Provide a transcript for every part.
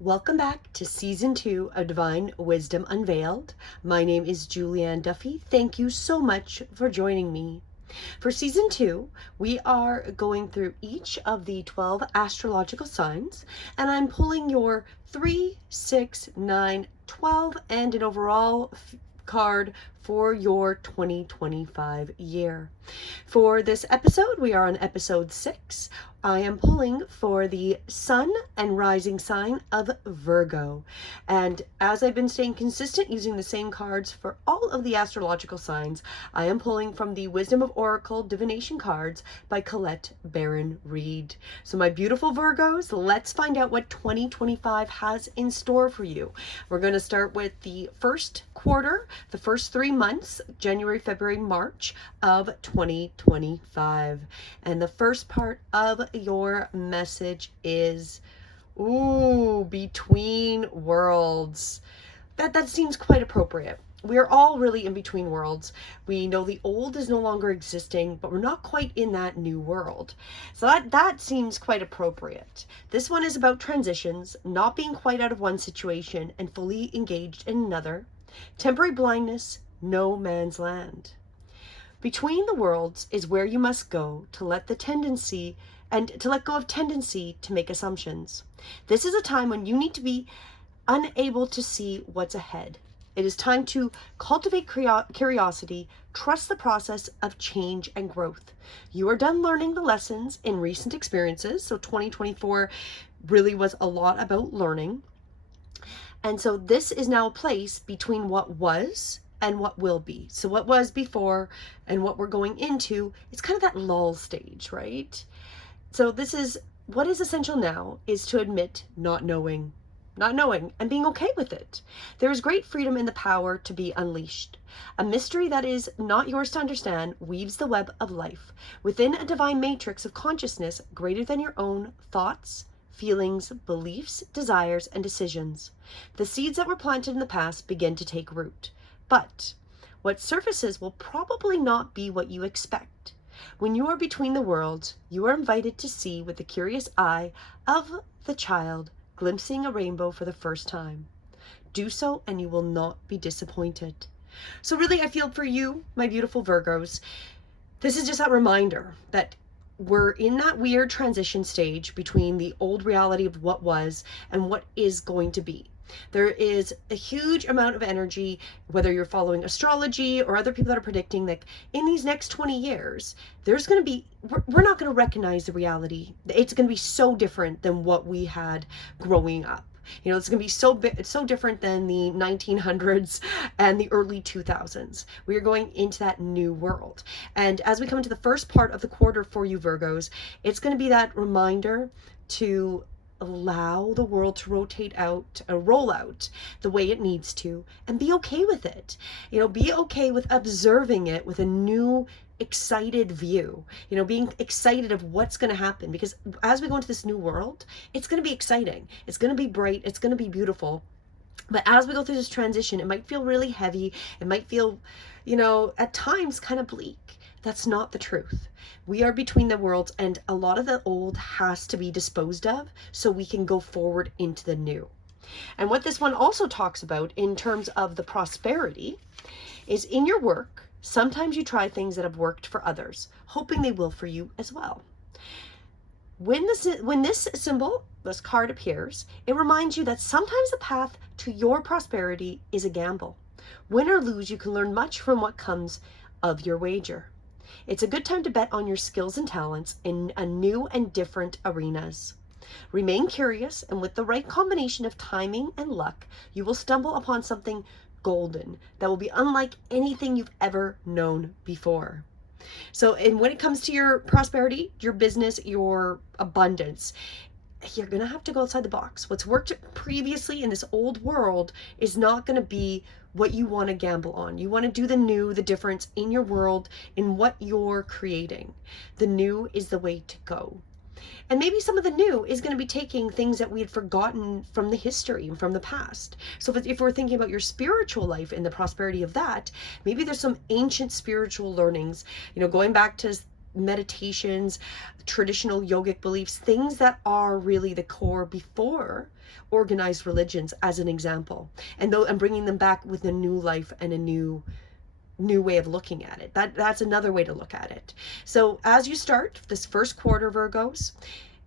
Welcome back to Season 2 of Divine Wisdom Unveiled. My name is Julianne Duffy. Thank you so much for joining me. For Season 2, we are going through each of the 12 astrological signs, and I'm pulling your 3, 6, 9, 12, and an overall card for your 2025 year. For this episode, we are on episode 6. I am pulling for the sun and rising sign of Virgo. And as I've been staying consistent using the same cards for all of the astrological signs, I am pulling from the Wisdom of Oracle Divination cards by Colette Baron Reed. So my beautiful Virgos, let's find out what 2025 has in store for you. We're going to start with the first quarter, the first 3 months, January, February, March of 2025. And the first part of your message is, between worlds. That seems quite appropriate. We're all really in between worlds. We know the old is no longer existing, but we're not quite in that new world. So that seems quite appropriate. This one is about transitions, not being quite out of one situation and fully engaged in another. Temporary blindness, no man's land. Between the worlds is where you must go to let go of tendency to make assumptions. This is a time when you need to be unable to see what's ahead. It is time to cultivate curiosity, trust the process of change and growth. You are done learning the lessons in recent experiences. So 2024 really was a lot about learning. And so this is now a place between what was and what will be. So what was before and what we're going into, it's kind of that lull stage, right? So this is what is essential now is to admit not knowing and being okay with it. There is great freedom in the power to be unleashed. A mystery that is not yours to understand weaves the web of life within a divine matrix of consciousness greater than your own thoughts, feelings, beliefs, desires, and decisions. The seeds that were planted in the past begin to take root. But what surfaces will probably not be what you expect. When you are between the worlds, you are invited to see with the curious eye of the child glimpsing a rainbow for the first time. Do so and you will not be disappointed. So really, I feel for you, my beautiful Virgos, this is just that reminder that we're in that weird transition stage between the old reality of what was and what is going to be. There is a huge amount of energy, whether you're following astrology or other people that are predicting that in these next 20 years, there's going to be, we're not going to recognize the reality. It's going to be so different than what we had growing up. You know, it's going to be so different than the 1900s and the early 2000s. We are going into that new world. And as we come into the first part of the quarter for you Virgos, it's going to be that reminder to allow the world to roll out the way it needs to, and be okay with it. You know, be okay with observing it with a new excited view, you know, being excited of what's going to happen, because as we go into this new world, it's going to be exciting, it's going to be bright, it's going to be beautiful. But as we go through this transition, it might feel really heavy, it might feel, you know, at times kind of bleak. That's not the truth. We are between the worlds, and a lot of the old has to be disposed of so we can go forward into the new. And what this one also talks about in terms of the prosperity is in your work, sometimes you try things that have worked for others, hoping they will for you as well. When this symbol, this card appears, it reminds you that sometimes the path to your prosperity is a gamble. Win or lose, you can learn much from what comes of your wager. It's a good time to bet on your skills and talents in a new and different arenas. Remain curious, and with the right combination of timing and luck, you will stumble upon something golden that will be unlike anything you've ever known before. So, and when it comes to your prosperity, your business, your abundance, you're going to have to go outside the box. What's worked previously in this old world is not going to be what you want to gamble on. You want to do the new, the difference in your world, in what you're creating. The new is the way to go. And maybe some of the new is going to be taking things that we had forgotten from the history and from the past. So if we're thinking about your spiritual life and the prosperity of that, maybe there's some ancient spiritual learnings, you know, going back to meditations, traditional yogic beliefs, things that are really the core before organized religions, as an example, and though, and bringing them back with a new life and a new way of looking at it. That's another way to look at it. So as you start this first quarter, Virgos,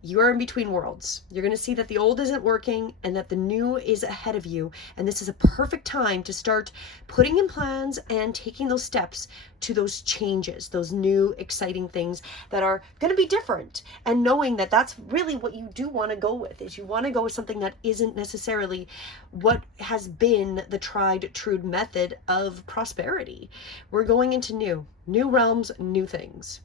you are in between worlds. You're going to see that the old isn't working and that the new is ahead of you. And this is a perfect time to start putting in plans and taking those steps to those changes, those new exciting things that are going to be different. And knowing that that's really what you do want to go with, is you want to go with something that isn't necessarily what has been the tried, true method of prosperity. We're going into new realms, new things.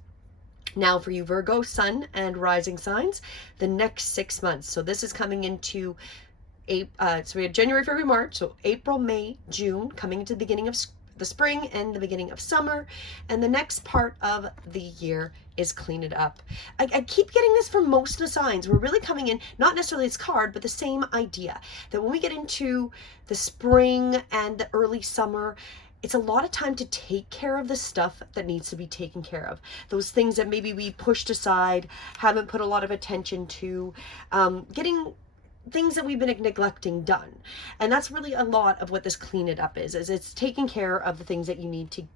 Now for you Virgo, sun and rising signs, the next 6 months. So this is coming into so we have January, February, March, so April, May, June, coming into the beginning of the spring and the beginning of summer. And the next part of the year is clean it up. I keep getting this from most of the signs. We're really coming in, not necessarily this card, but the same idea that when we get into the spring and the early summer, it's a lot of time to take care of the stuff that needs to be taken care of. Those things that maybe we pushed aside, haven't put a lot of attention to, getting things that we've been neglecting done. And that's really a lot of what this clean it up is it's taking care of the things that you need to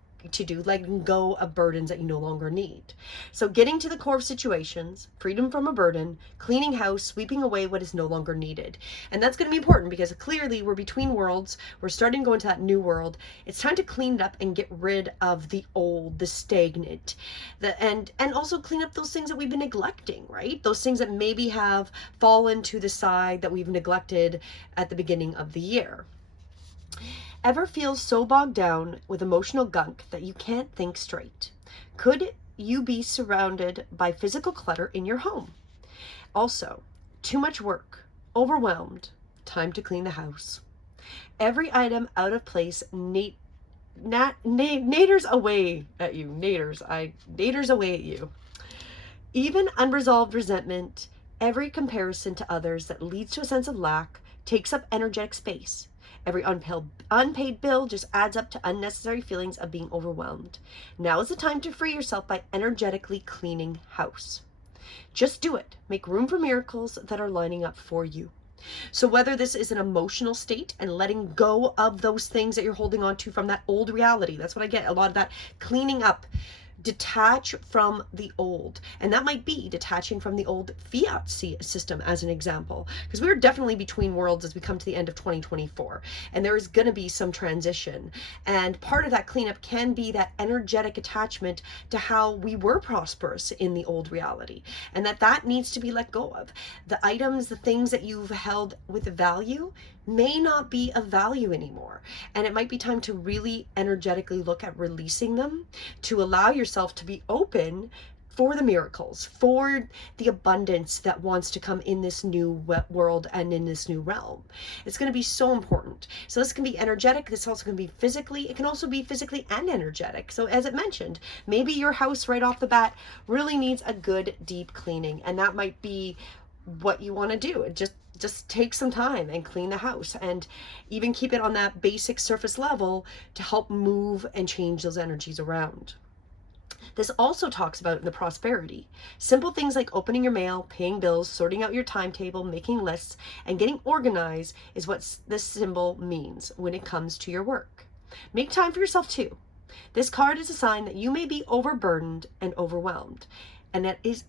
do, letting go of burdens that you no longer need. So getting to the core of situations, freedom from a burden, cleaning house, sweeping away what is no longer needed. And that's going to be important because clearly we're between worlds. We're starting to go into that new world. It's time to clean it up and get rid of the old, the stagnant, and also clean up those things that we've been neglecting, right? Those things that maybe have fallen to the side that we've neglected at the beginning of the year. Ever feel so bogged down with emotional gunk that you can't think straight? Could you be surrounded by physical clutter in your home? Also, too much work, overwhelmed, time to clean the house. Every item out of place, naders away at you. Naders away at you. Even unresolved resentment, every comparison to others that leads to a sense of lack takes up energetic space. Every unpaid bill just adds up to unnecessary feelings of being overwhelmed. Now is the time to free yourself by energetically cleaning house. Just do it. Make room for miracles that are lining up for you. So whether this is an emotional state and letting go of those things that you're holding on to from that old reality, that's what I get, a lot of that cleaning up. Detach from the old, and that might be detaching from the old fiat system as an example, because we're definitely between worlds as we come to the end of 2024, and there is going to be some transition, and part of that cleanup can be that energetic attachment to how we were prosperous in the old reality, and that needs to be let go of. The items, the things that you've held with value may not be of value anymore, and it might be time to really energetically look at releasing them, to allow yourself to be open for the miracles, for the abundance that wants to come in this new world and in this new realm. It's going to be so important. So this can be energetic. This also can be physically. It can also be physically and energetic. So as it mentioned, maybe your house right off the bat really needs a good deep cleaning, and that might be what you want to do. It just take some time and clean the house, and even keep it on that basic surface level to help move and change those energies around. This also talks about the prosperity. Simple things like opening your mail, paying bills, sorting out your timetable, making lists, and getting organized is what this symbol means when it comes to your work. Make time for yourself too. This card is a sign that you may be overburdened and overwhelmed. And it is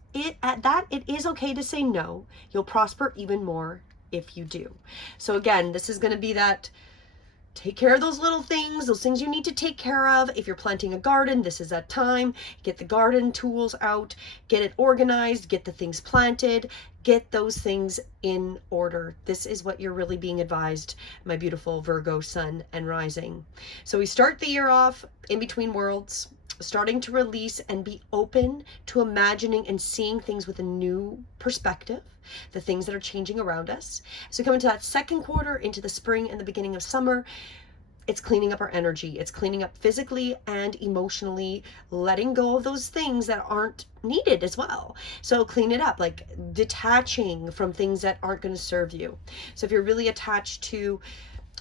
okay to say no. You'll prosper even more if you do. So again, this is going to be that take care of those little things, those things you need to take care of. If you're planting a garden, this is that time. Get the garden tools out, get it organized, get the things planted, get those things in order. This is what you're really being advised, my beautiful Virgo sun and rising. So we start the year off in between worlds, starting to release and be open to imagining and seeing things with a new perspective, the things that are changing around us. So we come into that second quarter, into the spring and the beginning of summer. It's cleaning up our energy. It's cleaning up physically and emotionally, letting go of those things that aren't needed as well. So clean it up, like detaching from things that aren't going to serve you. So if you're really attached to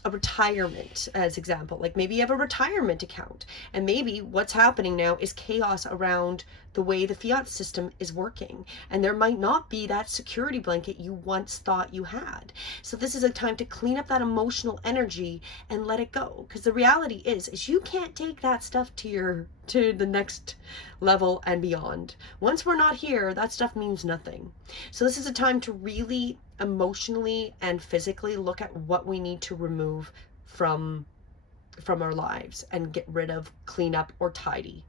a retirement as example. Like maybe you have a retirement account, and maybe what's happening now is chaos around the way the fiat system is working, and there might not be that security blanket you once thought you had. So this is a time to clean up that emotional energy and let it go, because the reality is you can't take that stuff to the next level and beyond. Once we're not here, that stuff means nothing. So this is a time to really emotionally and physically look at what we need to remove from our lives and get rid of, clean up, or tidy.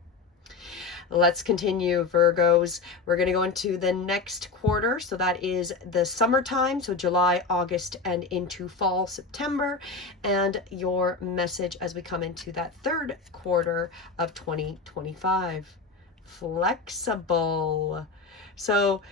Let's continue, Virgos. We're going to go into the next quarter. So that is the summertime. So July, August, and into fall, September. And your message as we come into that third quarter of 2025. Flexible. So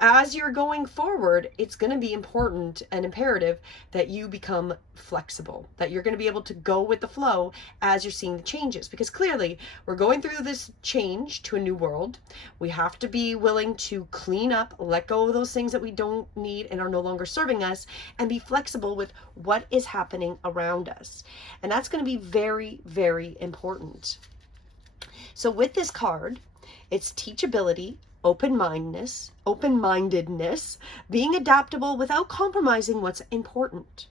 as you're going forward, it's going to be important and imperative that you become flexible, that you're going to be able to go with the flow as you're seeing the changes, because clearly we're going through this change to a new world. We have to be willing to clean up, let go of those things that we don't need and are no longer serving us, and be flexible with what is happening around us. And that's going to be very, very important. So with this card, it's teachability, open-mindedness, being adaptable without compromising what's important.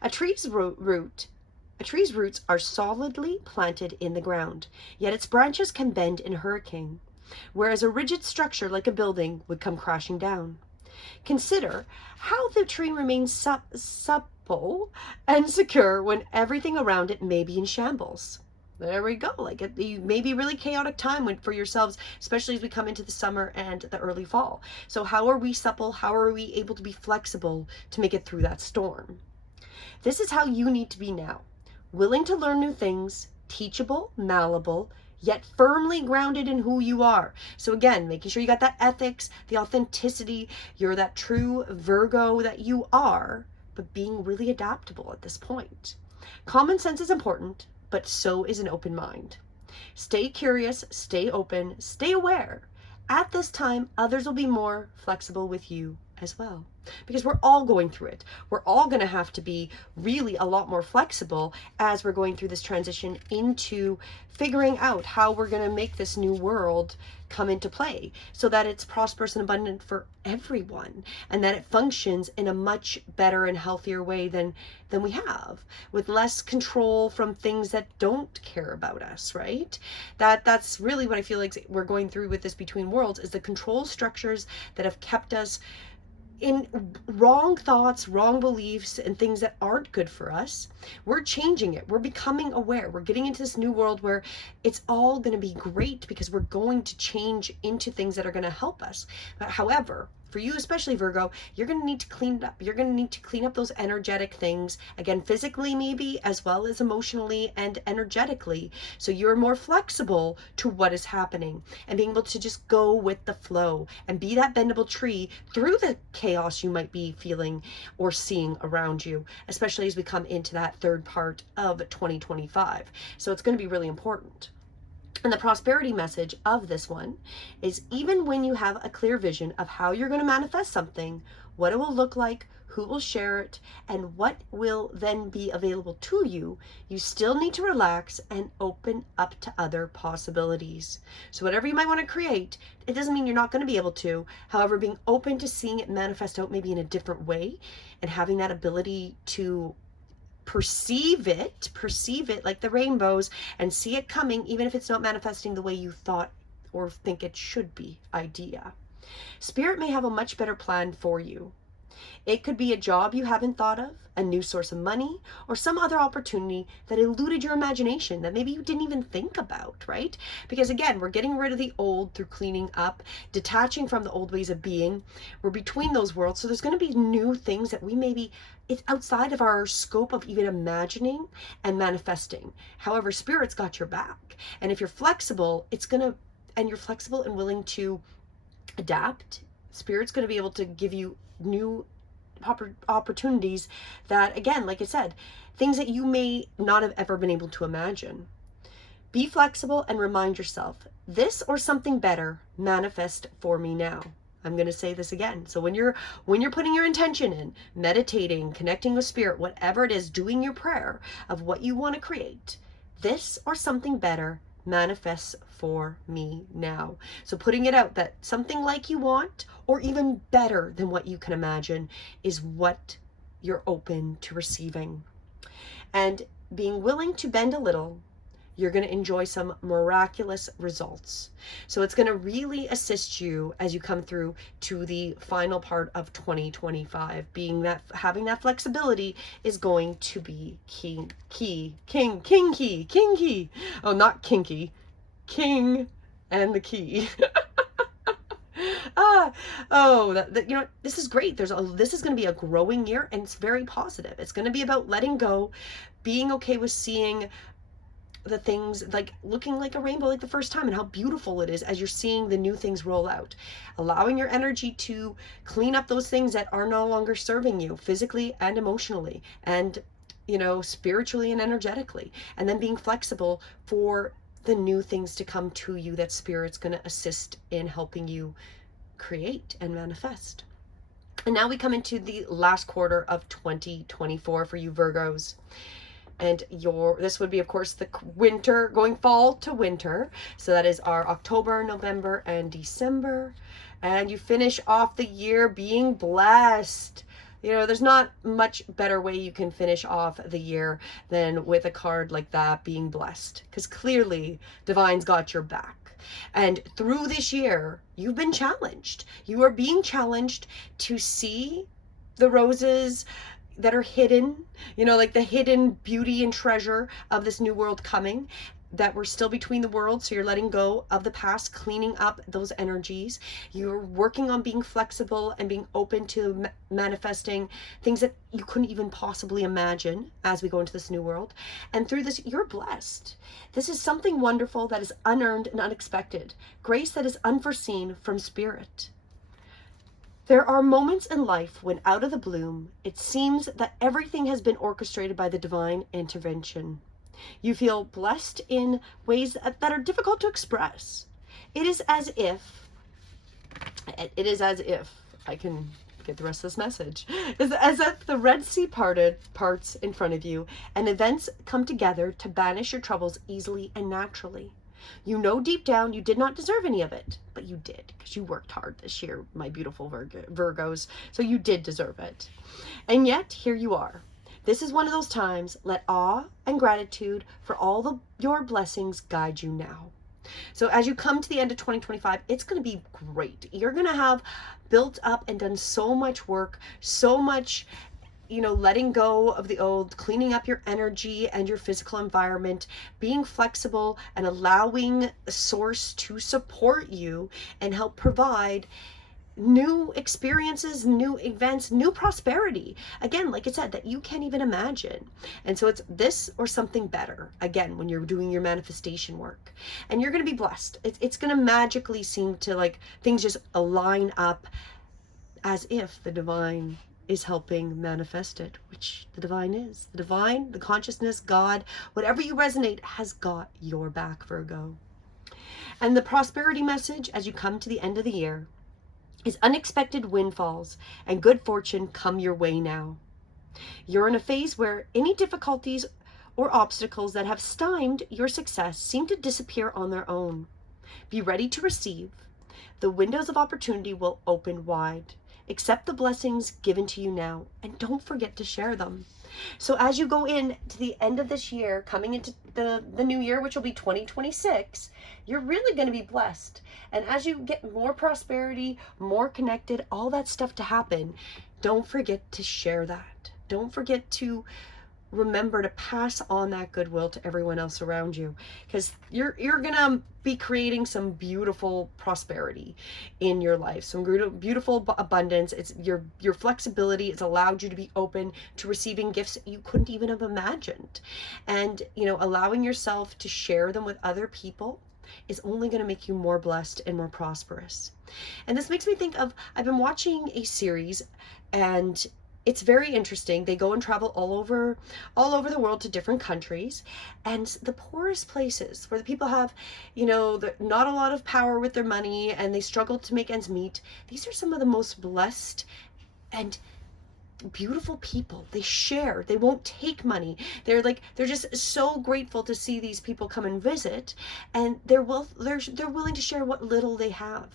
A tree's roots are solidly planted in the ground, yet its branches can bend in a hurricane, whereas a rigid structure like a building would come crashing down. Consider how the tree remains supple and secure when everything around it may be in shambles. There we go. Like it may be a really chaotic time for yourselves, especially as we come into the summer and the early fall. So how are we supple? How are we able to be flexible to make it through that storm? This is how you need to be now. Willing to learn new things, teachable, malleable, yet firmly grounded in who you are. So again, making sure you got that ethics, the authenticity, you're that true Virgo that you are, but being really adaptable at this point. Common sense is important, but so is an open mind. Stay curious, stay open, stay aware. At this time, others will be more flexible with you as well, because we're all going through it. We're all going to have to be really a lot more flexible as we're going through this transition into figuring out how we're going to make this new world come into play so that it's prosperous and abundant for everyone, and that it functions in a much better and healthier way than we have, with less control from things that don't care about us, right? That's really what I feel like we're going through with this between worlds, is the control structures that have kept us in wrong thoughts, wrong beliefs, and things that aren't good for us. We're changing it. We're becoming aware. We're getting into this new world where it's all going to be great, because we're going to change into things that are going to help us. But however, for you, especially Virgo, you're going to need to clean it up. You're going to need to clean up those energetic things, again, physically maybe, as well as emotionally and energetically. So you're more flexible to what is happening and being able to just go with the flow and be that bendable tree through the chaos you might be feeling or seeing around you, especially as we come into that third part of 2025. So it's going to be really important. And the prosperity message of this one is, even when you have a clear vision of how you're going to manifest something, what it will look like, who will share it, and what will then be available to you, you still need to relax and open up to other possibilities. So whatever you might want to create, it doesn't mean you're not going to be able to. However, being open to seeing it manifest out maybe in a different way, and having that ability to perceive it like the rainbows, and see it coming, even if it's not manifesting the way you thought or think it should be idea. Spirit may have a much better plan for you. It could be a job you haven't thought of, a new source of money, or some other opportunity that eluded your imagination that maybe you didn't even think about, right? Because again, we're getting rid of the old through cleaning up, detaching from the old ways of being. We're between those worlds, so there's going to be new things that we maybe, it's outside of our scope of even imagining and manifesting. However, Spirit's got your back. And if you're flexible, and you're flexible and willing to adapt, Spirit's going to be able to give you new opportunities that, again, like I said, things that you may not have ever been able to imagine. Be flexible and remind yourself, this or something better manifest for me now. I'm going to say this again. So when you're putting your intention in, meditating, connecting with spirit, whatever it is, doing your prayer of what you want to create, this or something better manifests for me now. So putting it out that something like you want, or even better than what you can imagine, is what you're open to receiving. And being willing to bend a little, you're going to enjoy some miraculous results. So it's going to really assist you as you come through to the final part of 2025. Being that having that flexibility is going to be key. Oh, not kinky, king and the key. You know, this is great. This is going to be a growing year, and it's very positive. It's going to be about letting go, being okay with seeing the things, like looking like a rainbow like the first time, and how beautiful it is as you're seeing the new things roll out. Allowing your energy to clean up those things that are no longer serving you physically and emotionally, and, you know, spiritually and energetically. And then being flexible for the new things to come to you that Spirit's going to assist in helping you create and manifest. And now we come into the last quarter of 2024 for you Virgos. And this would be, of course, the winter, going fall to winter. So that is our October, November, and December. And you finish off the year being blessed. You know, there's not much better way you can finish off the year than with a card like that, being blessed. Because clearly, Divine's got your back. And through this year, you've been challenged. You are being challenged to see the roses that are hidden, you know, like the hidden beauty and treasure of this new world coming, that we're still between the worlds. So you're letting go of the past, cleaning up those energies. You're working on being flexible and being open to manifesting things that you couldn't even possibly imagine as we go into this new world. And through this, you're blessed. This is something wonderful that is unearned and unexpected. Grace that is unforeseen from Spirit. There are moments in life when out of the bloom, it seems that everything has been orchestrated by the divine intervention. You feel blessed in ways that are difficult to express. It is as if, I can get the rest of this message, it's as if the Red Sea parts in front of you, and events come together to banish your troubles easily and naturally. You know deep down you did not deserve any of it, but you did, because you worked hard this year, my beautiful Virgos, so you did deserve it. And yet, here you are. This is one of those times. Let awe and gratitude for all your blessings guide you now. So as you come to the end of 2025, it's going to be great. You're going to have built up and done so much work, so much, you know, letting go of the old, cleaning up your energy and your physical environment, being flexible and allowing the source to support you and help provide new experiences, new events, new prosperity. Again, like I said, that you can't even imagine. And so it's this or something better, again, when you're doing your manifestation work. And you're going to be blessed. It's going to magically seem to, like, things just align up as if the divine is helping manifest it, which the divine is. The divine, the consciousness, God, whatever you resonate, has got your back, Virgo. And the prosperity message as you come to the end of the year is unexpected windfalls and good fortune come your way now. You're in a phase where any difficulties or obstacles that have stymied your success seem to disappear on their own. Be ready to receive. The windows of opportunity will open wide. Accept the blessings given to you now, and don't forget to share them. So as you go in to the end of this year, coming into the new year, which will be 2026, you're really going to be blessed. And as you get more prosperity, more connected, all that stuff to happen, don't forget to share that. Don't forget to remember to pass on that goodwill to everyone else around you, because you're gonna be creating some beautiful prosperity in your life, some beautiful abundance. It's your flexibility. It's allowed you to be open to receiving gifts that you couldn't even have imagined, and you know, allowing yourself to share them with other people is only going to make you more blessed and more prosperous. And this makes me think of, I've been watching a series, and it's very interesting. They go and travel all over the world to different countries, and the poorest places where the people have, not a lot of power with their money and they struggle to make ends meet. These are some of the most blessed and beautiful people. They share. They won't take money. They're just so grateful to see these people come and visit, and they're willing to share what little they have.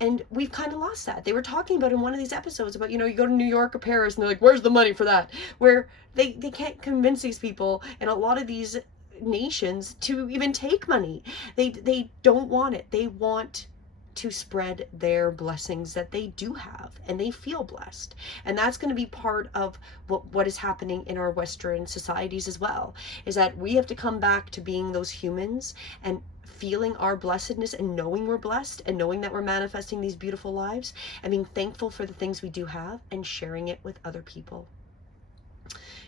And we've kind of lost that. They were talking about in one of these episodes about, you go to New York or Paris and they're like, where's the money for that? Where they can't convince these people in a lot of these nations to even take money. They don't want it. They want to spread their blessings that they do have, and they feel blessed. And that's going to be part of what is happening in our Western societies as well, is that we have to come back to being those humans and feeling our blessedness and knowing we're blessed and knowing that we're manifesting these beautiful lives and being thankful for the things we do have and sharing it with other people.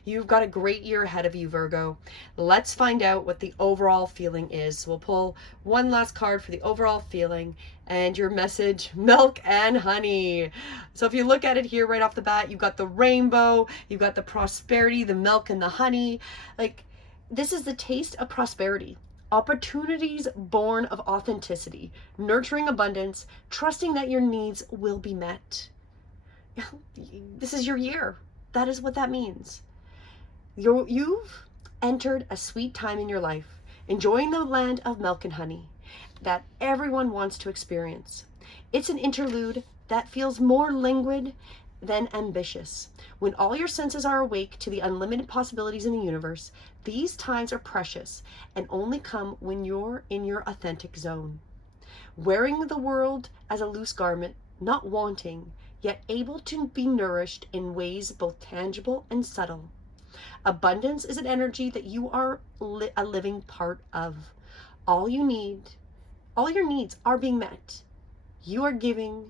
You've got a great year ahead of you, Virgo. Let's find out what the overall feeling is. We'll pull one last card for the overall feeling and your message, milk and honey. So if you look at it here right off the bat, you've got the rainbow, you've got the prosperity, the milk and the honey. Like, this is the taste of prosperity. Opportunities born of authenticity, nurturing abundance, trusting that your needs will be met. This is your year. That is what that means. You've entered a sweet time in your life, enjoying the land of milk and honey that everyone wants to experience. It's an interlude that feels more languid than ambitious. When all your senses are awake to the unlimited possibilities in the universe, these times are precious and only come when you're in your authentic zone. Wearing the world as a loose garment, not wanting, yet able to be nourished in ways both tangible and subtle. Abundance is an energy that you are a living part of. All your needs are being met. You are given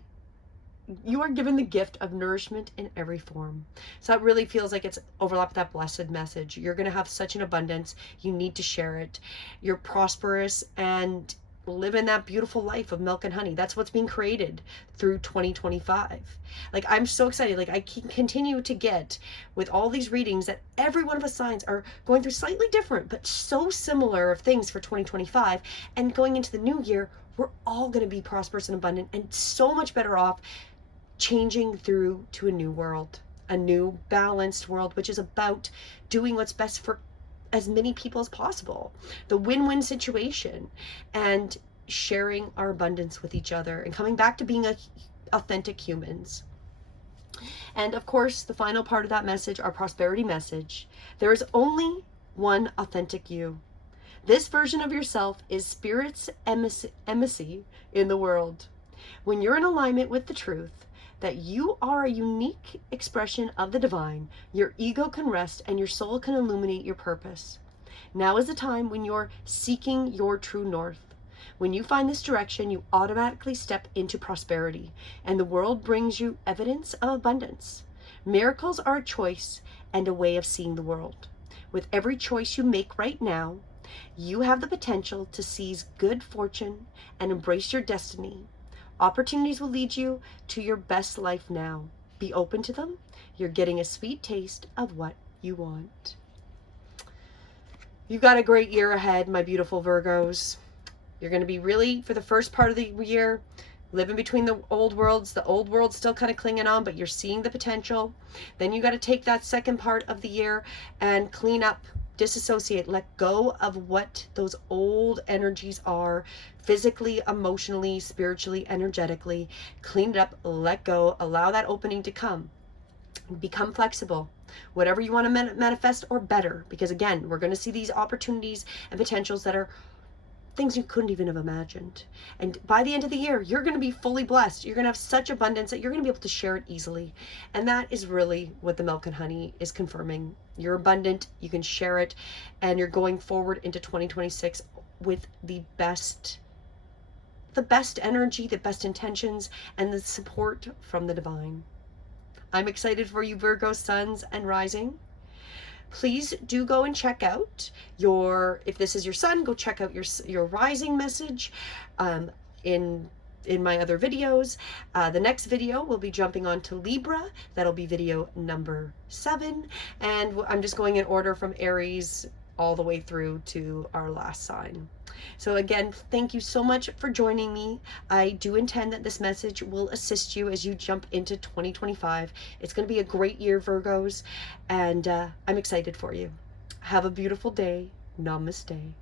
the gift of nourishment in every form. So that really feels like it's overlapped with that blessed message. You're going to have such an abundance. You need to share it. You're prosperous and live in that beautiful life of milk and honey. That's what's being created through 2025. Like, I'm so excited. Like, I can continue to get with all these readings that every one of us signs are going through slightly different but so similar of things for 2025. And going into the new year, we're all going to be prosperous and abundant and so much better off, changing through to a new world, a new balanced world, which is about doing what's best for as many people as possible, the win-win situation, and sharing our abundance with each other and coming back to being authentic humans. And of course, the final part of that message, our prosperity message, there is only one authentic you. This version of yourself is Spirit's embassy in the world. When you're in alignment with the truth that you are a unique expression of the divine, your ego can rest and your soul can illuminate your purpose. Now is the time when you're seeking your true north. When you find this direction, you automatically step into prosperity, and the world brings you evidence of abundance. Miracles are a choice and a way of seeing the world. With every choice you make right now, you have the potential to seize good fortune and embrace your destiny. Opportunities will lead you to your best life now. Be open to them. You're getting a sweet taste of what you want. You've got a great year ahead, my beautiful Virgos. You're going to be really, for the first part of the year, living between the old worlds. The old world's still kind of clinging on, but you're seeing the potential. Then you got to take that second part of the year and clean up, disassociate, let go of what those old energies are, physically, emotionally, spiritually, energetically. Clean it up, let go, allow that opening to come. Become flexible. Whatever you want to manifest, or better, because again, we're going to see these opportunities and potentials that are things you couldn't even have imagined. And by the end of the year, you're going to be fully blessed. You're going to have such abundance that you're going to be able to share it easily. And that is really what the milk and honey is confirming. You're abundant, you can share it, and you're going forward into 2026 with the best energy, the best intentions, and the support from the divine. I'm excited for you, Virgo suns and rising. Please do go and check out if this is your sun, go check out your rising message in in my other videos. The next video we'll be jumping on to Libra. That'll be video number 7, and I'm just going in order from Aries all the way through to our last sign. So again, thank you so much for joining me. I do intend that this message will assist you as you jump into 2025. It's going to be a great year, Virgos, and I'm excited for you. Have a beautiful day. Namaste.